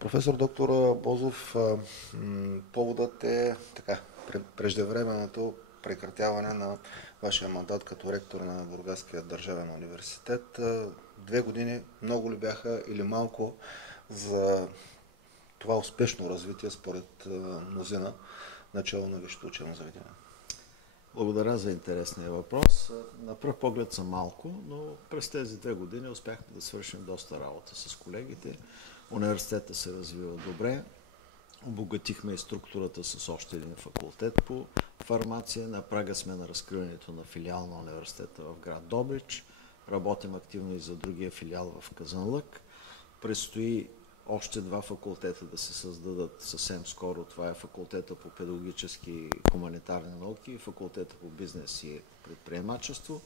Професор доктор Бозов, поводът е така, преждевременното прекратяване на вашия мандат като ректор на Бургаския държавен университет. 2 години много ли бяха или малко за това успешно развитие според мнозина начало на висшето учебно заведение? Благодаря за интересния въпрос. На пръв поглед са малко, но през тези 2 години успяхме да свършим доста работа с колегите. Университетът се развива добре. Обогатихме и структурата с още един факултет по фармация. На прага сме на разкриването на филиал на университета в град Добрич. Работим активно и за другия филиал в Казанлък. Предстои още 2 факултета да се създадат съвсем скоро. Това е факултета по педагогически и хуманитарни науки и факултета по бизнес и предприемачество.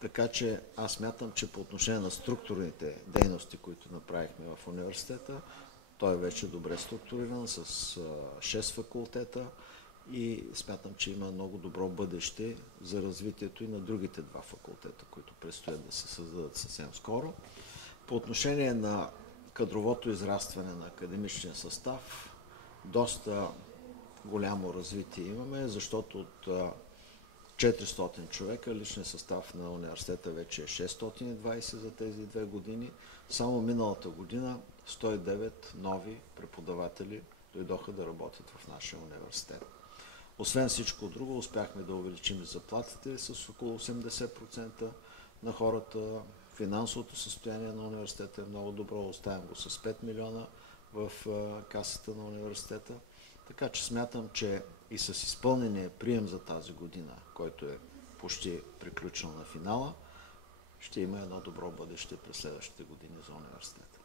Така че аз смятам, че по отношение на структурните дейности, които направихме в университета, той е вече добре структуриран с 6 факултета и смятам, че има много добро бъдеще за развитието и на другите 2 факултета, които предстоят да се създадат съвсем скоро. По отношение на кадровото израстване на академичния състав, доста голямо развитие имаме, защото от 400 човека личният състав на университета вече е 620 за тези 2 години. Само миналата година 109 нови преподаватели дойдоха да работят в нашия университет. Освен всичко друго, успяхме да увеличим заплатите с около 80% на хората. Финансовото състояние на университета е много добро, оставям го с 5 милиона в касата на университета. Така че смятам, че и с изпълнения прием за тази година, който е почти приключил на финала, ще има едно добро бъдеще през следващите години за университета.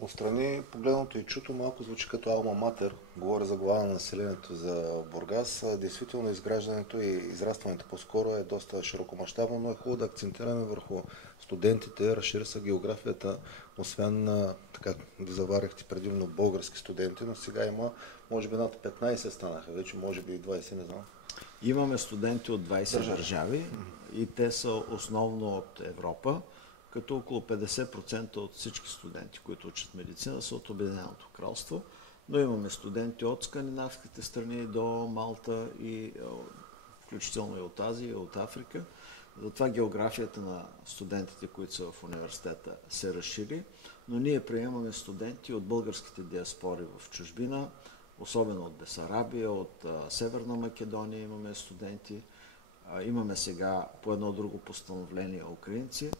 Отстрани погледното и чуто малко звучи като алма матер. Говоря за глава на населението за Бургас. Действително изграждането и израстването по-скоро е доста широкомащабно, но е хубаво да акцентираме върху студентите. Разшири се географията, освен така, ви заварихте предимно български студенти, но сега има може би над 15 станаха, вече може би и 20, не знам. Имаме студенти от 20 държави и те са основно от Европа, като около 50% от всички студенти, които учат медицина, са от Обединеното кралство, но имаме студенти от скандинавските страни до Малта и включително и от Азия, и от Африка. Затова географията на студентите, които са в университета, се разшири, но ние приемаме студенти от българските диаспори в чужбина, особено от Бесарабия, от Северна Македония имаме студенти, имаме сега по едно друго постановление украинци.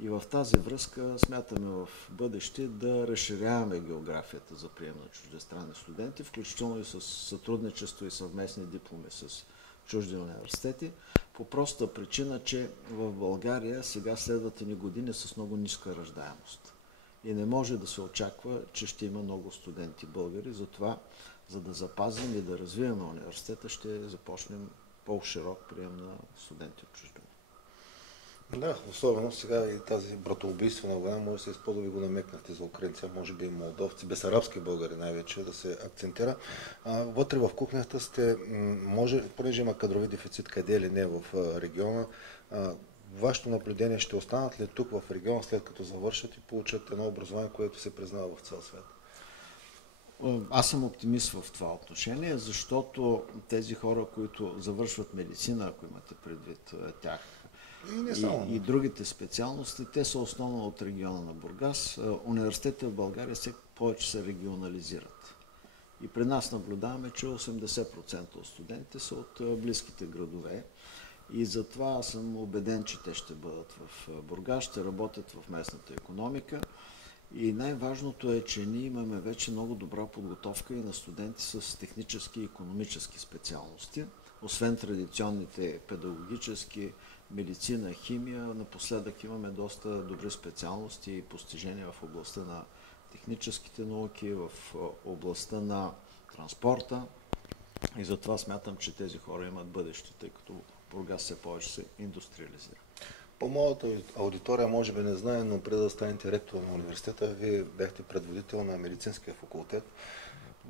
И в тази връзка смятаме в бъдеще да разширяваме географията за прием на чуждестранни студенти, включително и с сътрудничество и съвместни дипломи с чужди университети, по проста причина, че в България сега следват едни години с много ниска раждаемост. И не може да се очаква, че ще има много студенти българи, затова, за да запазим и да развиваме университета, ще започнем по-широк прием на студенти от чужбина. Да, особено сега и тази братоубийствена война може да се използва, ви го намекнахте за украинци, може би и молдовци, бесарабски българи най-вече да се акцентира. Вътре в кухнята сте, понеже има кадрови дефицит къде или не в региона, вашето наблюдение ще останат ли тук в региона, след като завършат и получат едно образование, което се признава в цял свят? Аз съм оптимист в това отношение, защото тези хора, които завършват медицина, ако имате предвид тях, и другите специалности, те са основно от региона на Бургас. Университетите в България все повече се регионализират. И при нас наблюдаваме, че 80% от студентите са от близките градове. И затова аз съм убеден, че те ще бъдат в Бургас, ще работят в местната икономика. И най-важното е, че ние имаме вече много добра подготовка и на студенти с технически и икономически специалности. Освен традиционните педагогически, медицина, химия, напоследък имаме доста добри специалности и постижения в областта на техническите науки, в областта на транспорта. И затова смятам, че тези хора имат бъдеще, тъй като Бургас все повече се индустриализира. По-малата аудитория може би не знае, но преди да станете ректор на университета, вие бяхте предводител на медицинския факултет.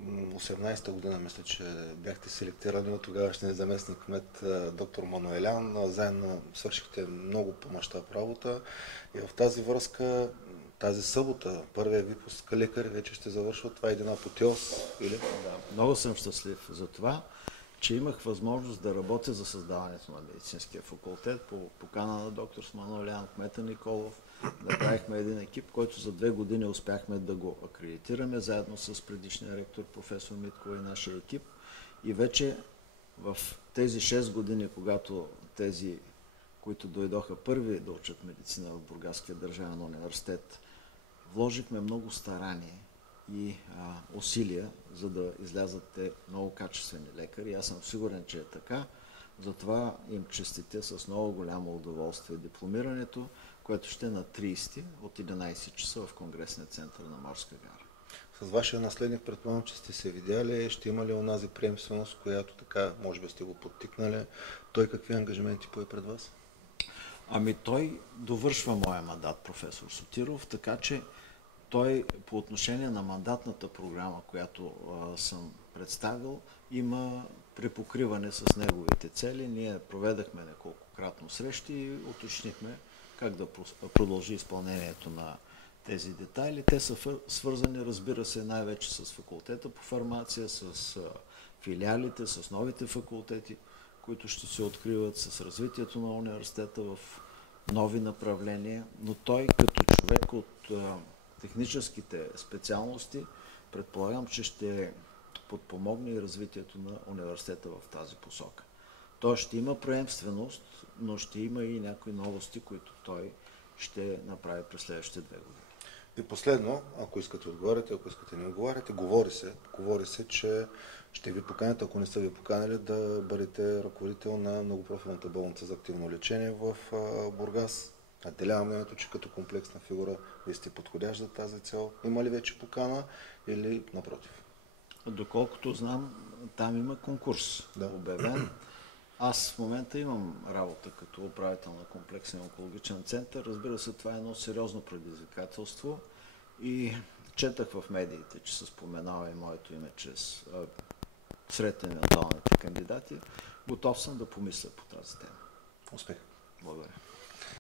18-та година мисля, че бяхте селектирани от тогавашния заместник кмет доктор Мануелян. Заедно свършихте много по мащаб работа и в тази връзка тази събота, първия випуск лекари вече ще завършва. Това е един апотеоз, или? Да, много съм щастлив за това, че имах възможност да работя за създаването на медицинския факултет по покана на доктор Сманолиан, кмета Николов. Направихме един екип, който за 2 години успяхме да го акредитираме, заедно с предишния ректор професор Миткова и нашия екип. И вече в тези 6 години, когато тези, които дойдоха първи да учат медицина в Бургаския държавен университет, вложихме много старание и усилия, за да излязат те много качествени лекари. Аз съм сигурен, че е така. Затова им честитя с много голямо удоволствие дипломирането, което ще е на 30 от 11 часа в Конгресния център на Морска гара. С вашия наследник, предполагам, че сте се видяли, ще има ли онази приемственост, която така, може би сте го подтикнали? Той какви ангажименти пое пред вас? Ами той довършва моя мандат, професор Сотиров, така че той по отношение на мандатната програма, която съм представил, има препокриване с неговите цели. Ние проведахме неколкократно срещи и уточнихме как да продължи изпълнението на тези детайли. Те са свързани, разбира се, най-вече с факултета по фармация, с филиалите, с новите факултети, които ще се откриват, с развитието на университета в нови направления, но той като човек от техническите специалности, предполагам, че ще подпомогне и развитието на университета в тази посока. Той ще има приемственост, но ще има и някои новости, които той ще направи през следващите 2 години. И последно, ако искате отговаряте, ако искате не отговаряте, говори се, че ще ви поканят, ако не са ви поканали, да бъдете ръководител на многопрофилната болница за активно лечение в Бургас. Наделявам мнението, че като комплексна фигура вие сте подходящ за тази цел. Има ли вече покана или напротив? Доколкото знам, там има конкурс обявен. Аз в момента имам работа като управител на комплексен онкологичен център. Разбира се, това е едно сериозно предизвикателство и четах в медиите, че се споменава и моето име сред евентуалните кандидати. Готов съм да помисля по тази тема. Успех! Благодаря.